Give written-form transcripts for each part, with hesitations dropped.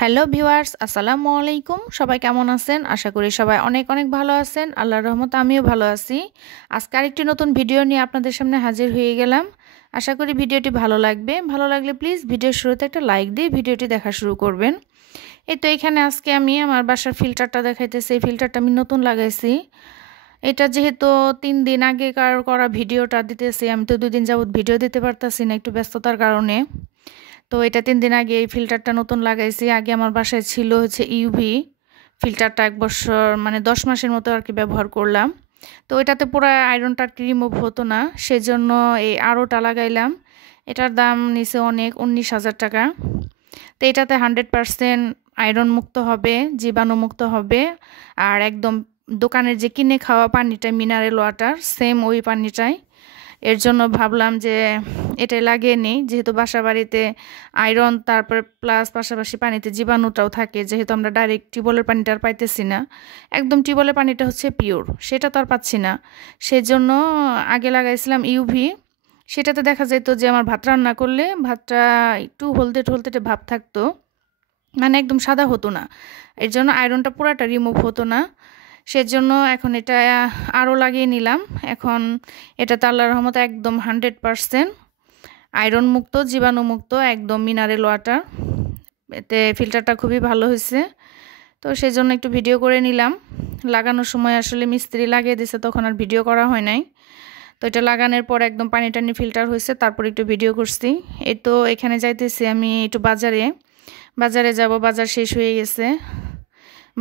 Hello viewers, আসসালামু আলাইকুম। সবাই কেমন আছেন? আশা করি সবাই অনেক অনেক ভালো আছেন। আল্লাহর রহমতে আমিও ভালো আছি। আজকে আরেকটি নতুন ভিডিও নিয়ে আপনাদের সামনে হাজির হয়ে গেলাম। আশা করি ভিডিওটি ভালো লাগবে। ভালো লাগলে প্লিজ ভিডিওর শুরুতে একটা লাইক দিয়ে ভিডিওটি দেখা শুরু করবেন। এই তো এখানে আজকে আমি আমার বাসার ফিল্টারটা দেখাইতেছি। এই ফিল্টারটা আমি নতুন লাগাইছি। এটা যেহেতু 3 দিন আগেকার করা ভিডিওটা দিতেছি, আমি তো 2 দিন যাবত ভিডিও দিতে পারতাছি না একটু ব্যস্ততার কারণে। তো এটা 3 দিন আগে এই ফিল্টারটা নতুন লাগাইছি। আগে আমার বাসায় ছিল হচ্ছে ইউভি ফিল্টারটা, 1 বছর মানে 10 মাসের মতো আর কি ব্যবহার করলাম। তো এটাতে পুরো আয়রনটা আর কি রিমুভ হতো না, সেজন্য এই আরওটা লাগাইলাম। এটার দাম নিছে অনেক, 19,000 টাকা। তো এটাতে 100% আয়রন মুক্ত হবে, জীবাণু মুক্ত হবে। আর একদম দোকানের যে কিনে খাওয়া পানিটা মিনারেল ওয়াটার, সেম ওই পানিটাই। এর জন্য ভাবলাম যে এটাই লাগিয়ে নিই, যেহেতু বাসা বাড়িতে আয়রন, তারপর প্লাস পাশাপাশি পানিতে জীবাণুটাও থাকে, যেহেতু আমরা ডাইরেক্ট টিউবওয়েলের পানিটা আর পাইতেছি না। একদম টিউবওয়েলের পানিটা হচ্ছে পিওর, সেটা তো আর পাচ্ছি না। সেজন্য আগে লাগাইছিলাম ইউভি। সেটাতে দেখা যেত যে আমার ভাত রান্না করলে ভাতটা একটু হলদে হলদে ভাব থাকতো, মানে একদম সাদা হতো না। এর জন্য আয়রনটা পুরাটা রিমুভ হতো না। সেজন্য এখন এটা আরও লাগিয়ে নিলাম। এখন এটাতে আল্লাহর রহমতে একদম 100% আয়রন মুক্ত, জীবাণু মুক্ত, একদম মিনারেল ওয়াটার। এতে ফিল্টারটা খুবই ভালো হয়েছে। তো সেই জন্য একটু ভিডিও করে নিলাম। লাগানোর সময় আসলে মিস্ত্রি লাগিয়ে দিয়েছে, তখন আর ভিডিও করা হয় নাই। তো এটা লাগানোর পর একদম পানি টানি ফিল্টার হয়েছে, তারপর একটু ভিডিও করছি। এই তো এখানে যাইতেছি আমি একটু বাজারে যাব। বাজার শেষ হয়ে গেছে।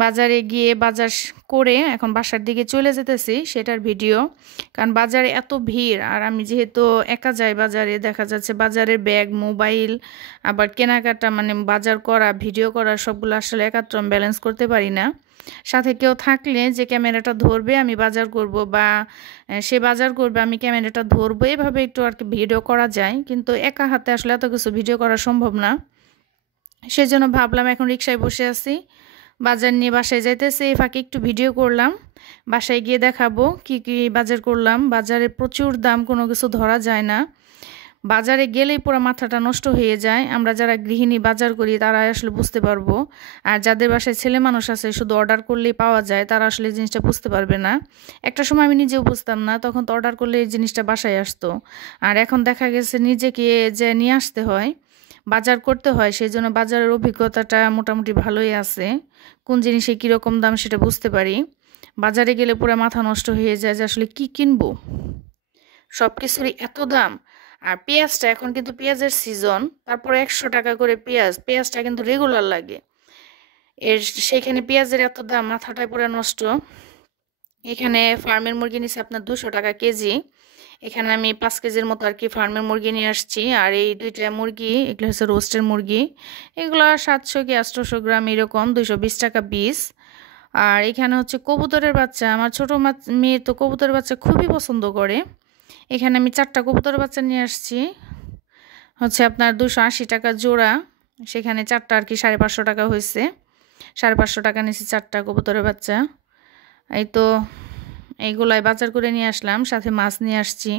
বাজারে গিয়ে বাজার করে এখন বাসার দিকে চলে যেতেছি, সেটার ভিডিও। কারণ বাজারে এত ভিড়, আর আমি যেহেতু একা যাই বাজারে, দেখা যাচ্ছে বাজারের ব্যাগ, মোবাইল, আবার কেনাকাটা, মানে বাজার করা, ভিডিও করা, সবগুলো আসলে একাত্রম ব্যালেন্স করতে পারি না। সাথে কেউ থাকলে যে ক্যামেরাটা ধরবে আমি বাজার করব, বা সে বাজার করবে আমি ক্যামেরাটা ধরবো, এভাবে একটু আর কি ভিডিও করা যায়। কিন্তু একা হাতে আসলে এত কিছু ভিডিও করা সম্ভব না। সেজন্য ভাবলাম এখন রিকশায় বসে আছি, বাজার নিয়ে বাসায় যাইতেছি, এই ফাঁকে একটু ভিডিও করলাম। বাসায় গিয়ে দেখাবো কি কি বাজার করলাম। বাজারে প্রচুর দাম, কোনো কিছু ধরা যায় না। বাজারে গেলেই পুরো মাথাটা নষ্ট হয়ে যায়। আমরা যারা গৃহিণী বাজার করি তারা আসলে বুঝতে পারবো। আর যাদের বাসায় ছেলে মানুষ আছে, শুধু অর্ডার করলেই পাওয়া যায়, তারা আসলে জিনিসটা বুঝতে পারবে না। একটা সময় আমি নিজেও বুঝতাম না, তখন তো অর্ডার করলে এই জিনিসটা বাসায় আসতো। আর এখন দেখা গেছে নিজেকে যে নিয়ে আসতে হয়, বাজার করতে হয়। সেই জন্য বাজারের অভিজ্ঞতাটা মোটামুটি ভালোই আছে। কোন জিনিসে কীরকম দাম সেটা বুঝতে পারি। বাজারে গেলে পুরো মাথা নষ্ট হয়ে যায় যে আসলে কি কিনবো, সব কিছুরই এত দাম। আর পেঁয়াজটা, এখন কিন্তু পেঁয়াজের সিজন, তারপরে 100 টাকা করে পেঁয়াজটা কিন্তু রেগুলার লাগে। সেখানে পেঁয়াজের এত দাম, মাথাটাই পুরো নষ্ট। এখানে ফার্মের মুরগি নিচ্ছে আপনার 200 টাকা কেজি। এখানে আমি 5 কেজির মতো আর কি ফার্মের মুরগি নিয়ে আসছি। আর এই 2টা মুরগি, এগুলো হচ্ছে রোস্টের মুরগি। এগুলো 700 কি 800 গ্রাম এরকম, 220 টাকা পিস। আর এখানে হচ্ছে কবুতরের বাচ্চা। আমার ছোটো মেয়ে তো কবুতরের বাচ্চা খুবই পছন্দ করে। এখানে আমি 4টা কবুতরের বাচ্চা নিয়ে আসছি, হচ্ছে আপনার 280 টাকা জোড়া। সেখানে 4টা আর কি 550 টাকা হয়েছে। 550 টাকা নিয়েছি 4টা কবুতরের বাচ্চা। এই তো এইগুলাই বাজার করে নিয়ে আসলাম, সাথে মাছ নিয়ে আসছি।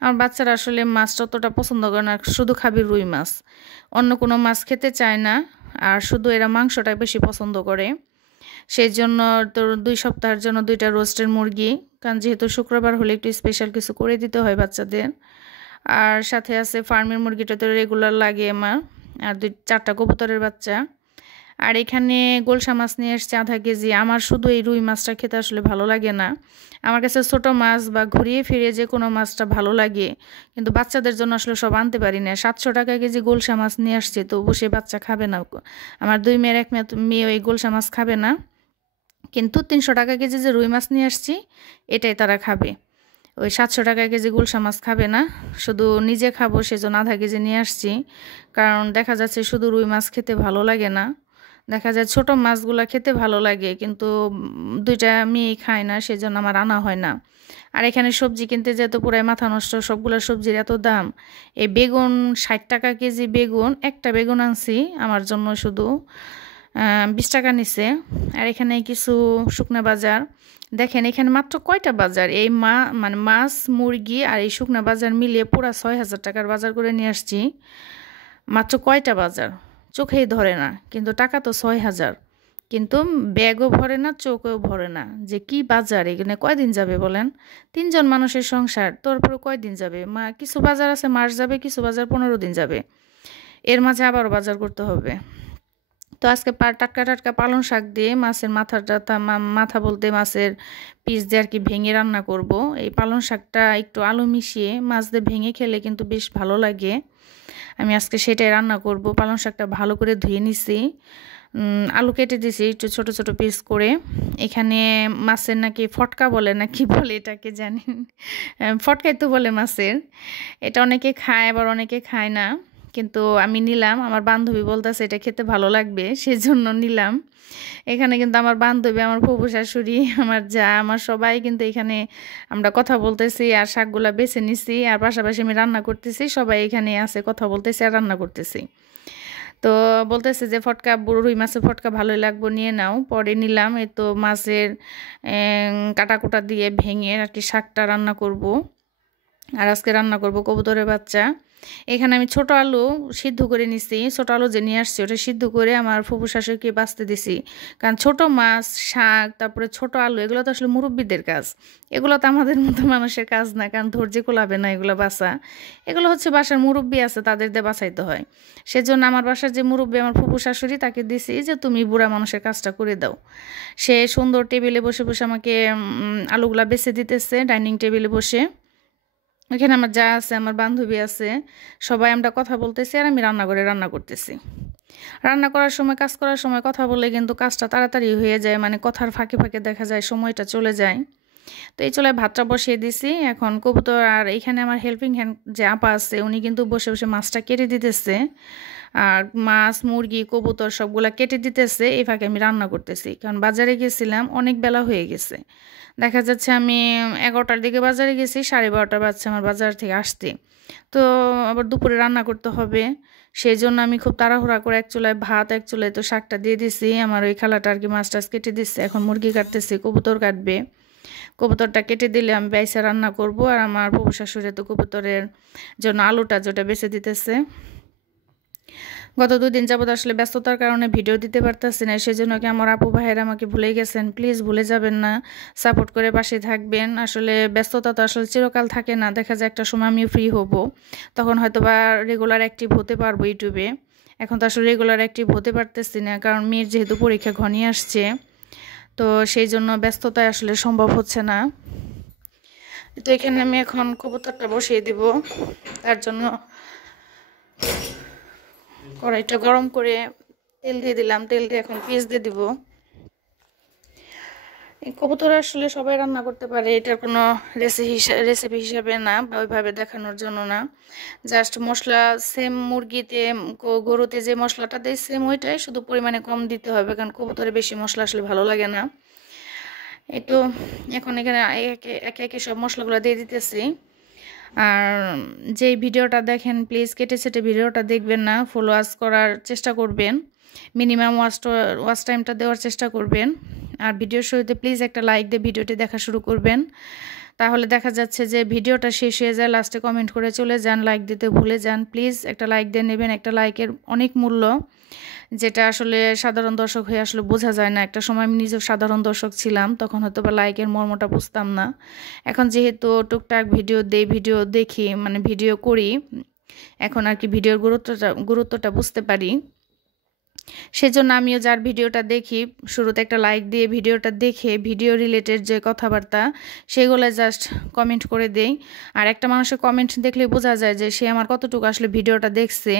আমার বাচ্চারা আসলে মাছ ততটা পছন্দ করে না, শুধু খাবি রুই মাছ, অন্য কোনো মাছ খেতে চায় না। আর শুধু এরা মাংসটাই বেশি পছন্দ করে। সেই জন্য তো 2 সপ্তাহের জন্য 2টা রোস্টের মুরগি, কারণ যেহেতু শুক্রবার হলে একটু স্পেশাল কিছু করে দিতে হয় বাচ্চাদের। আর সাথে আছে ফার্মের মুরগিটা তো রেগুলার লাগে আমার। আর 4টা কবুতরের বাচ্চা। আর এখানে গোলসা মাছ নিয়ে এসেছে আধা কেজি। আমার শুধু এই রুই মাছটা খেতে আসলে ভালো লাগে না। আমার কাছে ছোট মাছ বা ঘুরিয়ে ফিরিয়ে যে কোনো মাছটা ভালো লাগে, কিন্তু বাচ্চাদের জন্য আসলে সব আনতে পারি না। 700 টাকা কেজি গোলসা মাছ নিয়ে আসছে, তো বসে বাচ্চা খাবে না। আমার 2 মেয়ের 1 মেয়ে ওই গোলসা মাছ খাবে না। কিন্তু 300 টাকা কেজি যে রুই মাছ নিয়ে আসছি, এটাই তারা খাবে। ওই 700 টাকা কেজি গুলশা মাছ খাবে না, শুধু নিজে খাবো, সেজন্য আধা কেজি নিয়ে আসছি। কারণ দেখা যাচ্ছে শুধু রুই মাছ খেতে ভালো লাগে না, দেখা যায় ছোট মাছগুলো খেতে ভালো লাগে, কিন্তু 2টা মেয়ে খায় না, সেজন্য আমার আনা হয় না। আর এখানে সবজি কিনতে যেতে পুরাই মাথা নষ্ট, সবগুলো সবজির এত দাম। এই বেগুন 60 টাকা কেজি বেগুন, একটা বেগুন আনছি আমার জন্য শুধু, 20 টাকা নিছে। আর এখানে কিছু শুকনা বাজার দেখেন, এখানে মাত্র কয়টা বাজার, এই মানে মাছ, মুরগি আর এই শুকনা বাজার মিলিয়ে পুরা 6,000 টাকার বাজার করে নিয়ে আসছি। মাত্র কয়টা বাজার, চোখেই ধরে না, কিন্তু টাকা তো 6,000, কিন্তু ব্যাগও ভরে না, চোখেও ভরে না। যে কি বাজার, এখানে কয়দিন যাবে বলেন? 3জন মানুষের সংসার, তারপরে কয়দিন যাবে? কিছু বাজার আছে মাস যাবে, কিছু বাজার 15 দিন যাবে, এর মাঝে আবারও বাজার করতে হবে। তো আজকে টাটকা টাটকা পালং শাক দিয়ে মাছের মাথা বলতে মাছের পিস দিয়ে আর কি ভেঙে রান্না করব। এই পালং শাকটা একটু আলু মিশিয়ে মাছ দিয়ে ভেঙে খেলে কিন্তু বেশ ভালো লাগে। আমি আজকে সেটাই রান্না করব। পালং শাকটা ভালো করে ধুয়ে নিছি, আলু কেটে দিছি একটু ছোট ছোট পিস করে। এখানে মাছের নাকি ফটকা বলে না কি বলে এটাকে জানি, ফটকাই তো বলে মাছের। এটা অনেকে খায় আবার অনেকে খায় না, কিন্তু আমি নিলাম। আমার বান্ধবী বলতেছে এটা খেতে ভালো লাগবে, সেজন্য নিলাম। এখানে কিন্তু আমার বান্ধবী, আমার ফুফু শাশুড়ি, আমার যা, আমার সবাই কিন্তু এখানে আমরা কথা বলতেছি আর শাকগুলা বেছে নিছি, আর পাশাপাশি আমি রান্না করতেছি। সবাই এখানে আছে, কথা বলতেছি আর রান্না করতেছি। তো বলতেছে যে ফটকা, রুই মাছের ফটকা ভালোই লাগবে, নিয়ে নাও। পরে নিলাম। এই তো মাছের কাটাকুটা দিয়ে ভেঙে আর কি শাকটা রান্না করব। আর আজকে রান্না করব কবুতরের বাচ্চা। এখানে আমি ছোট আলু সিদ্ধ করে নিছি। ছোট আলু যে নিয়ে আসছি ওটা সিদ্ধ করে আমার ফুফু শাশুড়িকে বাছতে দিছি। কারণ ছোট মাছ, শাক, তারপরে ছোট আলু, এগুলো তো আসলে মুরব্বীদের কাজ, এগুলো তো আমাদের মতো মানুষের কাজ না। কারণ ধৈর্য কুলাবে না এগুলো বাছা। এগুলো হচ্ছে বাসার মুরব্বী আছে, তাদের দিয়ে বাছাইতে হয়। সেজন্য আমার বাসার যে মুরব্বী, আমার ফুফু শাশুড়ি, তাকে দিছি যে তুমি বুড়া মানুষের কাজটা করে দাও। সে সুন্দর টেবিলে বসে বসে আমাকে আলুগুলা বেছে দিতেছে, ডাইনিং টেবিলে বসে। এখানে আমার যা আছে, আমার বান্ধবী আছে, সবাই আমরা কথা বলতেছি আর আমি রান্নাঘরে রান্না করতেছি। রান্না করার সময়, কাজ করার সময় কথা বললে কিন্তু কাজটা তাড়াতাড়ি হয়ে যায়, মানে কথার ফাঁকে ফাঁকে দেখা যায় সময়টা চলে যায়। তো এই চলে ভাতটা বসিয়ে দিছি। এখন কবুতর আর এখানে আমার হেল্পিং হ্যান্ড যে আপা আছে, উনি কিন্তু বসে বসে মাছটা কেটে দিতেছে। আর মাছ, মুরগি, কবুতর সবগুলা কেটে দিতেছে, এই ফাঁকে আমি রান্না করতেছি। কারণ বাজারে গেছিলাম, অনেক বেলা হয়ে গেছে। দেখা যাচ্ছে আমি 11টার দিকে বাজারে গেছি, 12:30 বাজছে আমার বাজার থেকে আসতে। তো আবার দুপুরে রান্না করতে হবে, সেই জন্য আমি খুব তাড়াহুড়া করে এক চুলায় ভাত, এক চুলায় তো শাকটা দিয়ে দিছি। আমার ওই খালাটা আর কি মাছ টাছ কেটে দিচ্ছে। এখন মুরগি কাটতেছি, কবুতর কাটবে। কবুতরটা কেটে দিলে আমি বাইসে রান্না করব। আর আমার ফুফু শাশুড়ি তো কবুতরের জন্য আলুটা যেটা বেছে দিতেছে। গত 2 দিন যাবত আসলে ব্যস্ততার কারণে ভিডিও দিতে পারতেছি না, সেজন্য কি আমার আপু ভাইয়েরা আমাকে ভুলে গেছেন। প্লিজ ভুলে যাবেন না, সাপোর্ট করে পাশে থাকবেন। আসলে ব্যস্ততা তো আসলে চিরকাল থাকে না, দেখা যায় একটা সময় আমি ফ্রি হব, তখন হয়তো বা রেগুলার অ্যাক্টিভ হতে পারবো ইউটিউবে। এখন তো আসলে রেগুলার অ্যাক্টিভ হতে পারতেছি না, কারণ মেয়ের যেহেতু পরীক্ষা ঘনিয়ে আসছে, তো সেই জন্য ব্যস্ততায় আসলে সম্ভব হচ্ছে না। তো এখানে আমি এখন কবুতরটা বসিয়ে দিব। তার জন্য কড়াইটা গরম করে তেল দিয়ে দিলাম, তেল দিয়ে এখন পেঁয়াজ দিয়ে দিব। এই কবুতর আসলে সবাই রান্না করতে পারে, এটার কোনো রেসিপি হিসাবে না, বা ওইভাবে দেখানোর জন্য না। জাস্ট মশলা সেম, মুরগিতে গরুতে যে মশলাটা দেয় সেম ওইটাই, শুধু পরিমাণে কম দিতে হবে, কারণ কবুতরে বেশি মশলা আসলে ভালো লাগে না। একটু এখন এখানে একে একে সব মশলাগুলো দিয়ে দিতেছি। আর যেই ভিডিওটা দেখেন প্লিজ কেটে সেটে ভিডিওটা দেখবেন না, ফুল ওয়াচ করার চেষ্টা করবেন, মিনিমাম ওয়াচ টাইমটা দেওয়ার চেষ্টা করবেন। আর ভিডিওর শুরুতে প্লিজ একটা লাইক দিয়ে ভিডিওটি দেখা শুরু করবেন, তাহলে দেখা যাচ্ছে যে ভিডিওটা শেষ হয়ে যায়, লাস্টে কমেন্ট করে চলে যান, লাইক দিতে ভুলে যান। প্লিজ একটা লাইক দিয়ে নেবেন, একটা লাইকের অনেক মূল্য, যেটা আসলে সাধারণ দর্শক হয়ে আসলে বোঝা যায় না। একটা সময় আমি নিজেও সাধারণ দর্শক ছিলাম, তখন হয়তো বা লাইকের মর্মটা বুঝতাম না। এখন যেহেতু টুকটাক ভিডিও দেখি, মানে ভিডিও করি, এখন আর কি ভিডিওর গুরুত্বটা বুঝতে পারি। সেজন্য আমিও যার ভিডিওটা দেখি, শুরুতে একটা লাইক দিয়ে ভিডিওটা দেখে ভিডিও রিলেটেড যে কথাবার্তা সেগুলো জাস্ট কমেন্ট করে দেই। আর একটা মানুষের কমেন্ট দেখলে বোঝা যায় যে সে আমার কতটুকু আসলে ভিডিওটা দেখছে।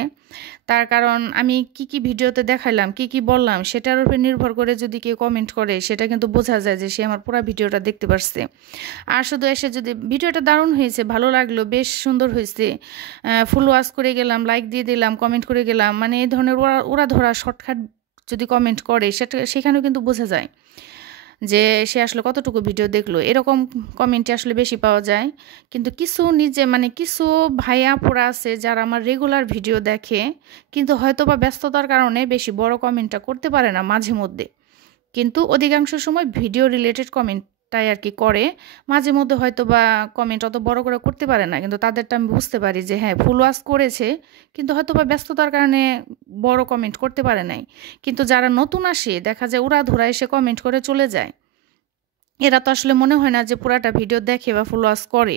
তার কারণ আমি কি ভিডিওতে দেখাইলাম, কি বললাম, সেটার উপর নির্ভর করে যদি কেউ কমেন্ট করে, সেটা কিন্তু বোঝা যায় যে সে আমার পুরো ভিডিওটা দেখতে পারছে। আর শুধু এসে যদি ভিডিওটা দারুণ হয়েছে, ভালো লাগলো, বেশ সুন্দর হয়েছে, ফুল ওয়াচ করে গেলাম, লাইক দিয়ে দিলাম, কমেন্ট করে গেলাম, মানে এই ধরনের ওরা ধরা শর্টকাট যদি কমেন্ট করে, সেখানেও কিন্তু বোঝা যায় যে সে আসলে কতটুকু ভিডিও দেখলো। এরকম কমেন্টে আসলে বেশি পাওয়া যায়। কিন্তু কিছু কিছু ভাইয়া পোড়া আছে যারা আমার রেগুলার ভিডিও দেখে, কিন্তু হয়তো বা ব্যস্ততার কারণে বেশি বড় কমেন্টটা করতে পারে না মাঝে মধ্যে, কিন্তু অধিকাংশ সময় ভিডিও রিলেটেড কমেন্ট তাই আর কি করে। মাঝে মধ্যে হয়তো বা কমেন্ট অত বড় করে করতে পারে না, কিন্তু তাদেরটা আমি বুঝতে পারি যে হ্যাঁ ফুল ওয়াচ করেছে, কিন্তু হয়তো বা ব্যস্ততার কারণে বড় কমেন্ট করতে পারে নাই। কিন্তু যারা নতুন আসে দেখা যায় উড়াধুরা এসে কমেন্ট করে চলে যায়। এরা তো আসলে মনে হয় না যে পুরাটা ভিডিও দেখে বা ফুল ওয়াচ করে,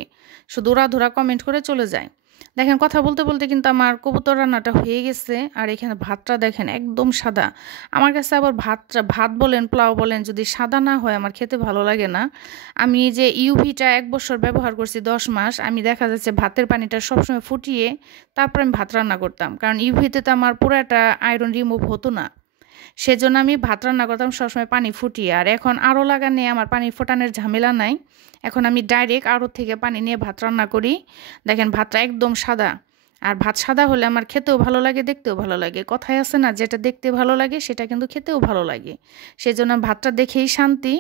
শুধু উড়াধুরা কমেন্ট করে চলে যায়। দেখেন কথা বলতে বলতে কিন্তু আমার কবুতর রান্নাটা হয়ে গেছে। আর এখানে ভাতটা দেখেন একদম সাদা। আমার কাছে আবার ভাত বলেন পোলাও বলেন যদি সাদা না হয় আমার খেতে ভালো লাগে না। আমি যে ইউভিটা 1 বছর ব্যবহার করছি 10 মাস, আমি দেখা যাচ্ছে ভাতের পানিটা সবসময় ফুটিয়ে তারপর আমি ভাত রান্না করতাম, কারণ ইউভিতে তো আমার পুরাটা আয়রন রিমুভ হতো না। সেজন্য আমি ভাত রান্না করতাম সবসময় পানি ফুটিয়ে। আর এখন আরও লাগানে আমার পানি ফোটানোর ঝামেলা নাই, এখন আমি ডাইরেক্ট আরও থেকে পানি নিয়ে ভাত রান্না করি। দেখেন ভাতটা একদম সাদা। আর ভাত সাদা হলে আমার খেতেও ভালো লাগে, দেখতেও ভালো লাগে। কথায় আছে না, যেটা দেখতে ভালো লাগে সেটা কিন্তু খেতেও ভালো লাগে। সেজন্য ভাতটা দেখেই শান্তি।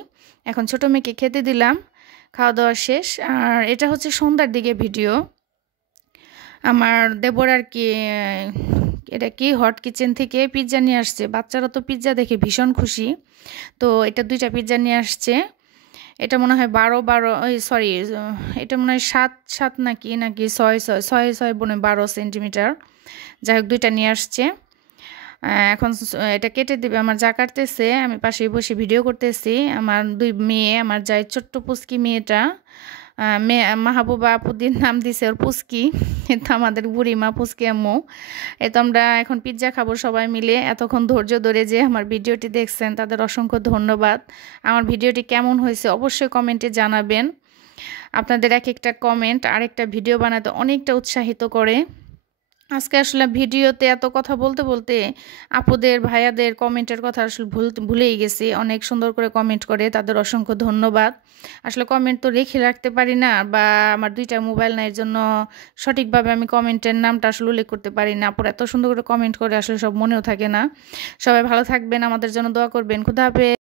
এখন ছোটো মেয়েকে খেতে দিলাম, খাওয়া দাওয়া শেষ। আর এটা হচ্ছে সন্ধ্যার দিকে ভিডিও। আমার দেবর আর কি এটা কি হট কিচেন থেকে পিৎজা নিয়ে আসছে। বাচ্চারা তো পিৎজা দেখে ভীষণ খুশি, তো এটা 2টা পিৎজা নিয়ে আসছে। এটা মনে হয় 12 ওই সরি, এটা মনে হয় 7 নাকি 6 বনে 12 সেন্টিমিটার। যাই হোক 2টা নিয়ে আসছে। এখন এটা কেটে দিবে আমার যা কাটতেছে, আমি পাশেই বসে ভিডিও করতেছি। আমার 2 মেয়ে, আমার যাই ছোট্ট পুচকি মেয়েটা, মেয়ে মাহবুবা আপুদির নাম দিছে ওর পুচকি, কিন্তু আমাদের বুড়িমা পুচকি আম্মু। তো আমরা এখন পিৎজা খাবো সবাই মিলে। এতক্ষণ ধৈর্য ধরে যে আমার ভিডিওটি দেখছেন তাদের অসংখ্য ধন্যবাদ। আমার ভিডিওটি কেমন হয়েছে অবশ্যই কমেন্টে জানাবেন। আপনাদের এক একটা কমেন্ট আরেকটা ভিডিও বানাতে অনেকটা উৎসাহিত করে। আজকে আসলে ভিডিওতে এত কথা বলতে বলতে আপুদের ভাইয়াদের কমেন্টের কথা আসলে ভুলেই গেছি। অনেক সুন্দর করে কমেন্ট করে, তাদের অসংখ্য ধন্যবাদ। আসলে কমেন্ট তো রেখে রাখতে পারি না, বা আমার 2টা মোবাইল নাই, এর জন্য সঠিকভাবে আমি কমেন্টের নামটা আসলে উল্লেখ করতে পারি না। আপুরা এত সুন্দর করে কমেন্ট করে আসলে সব মনেও থাকে না। সবাই ভালো থাকবেন, আমাদের জন্য দোয়া করবেন। খুদা হাফেজ।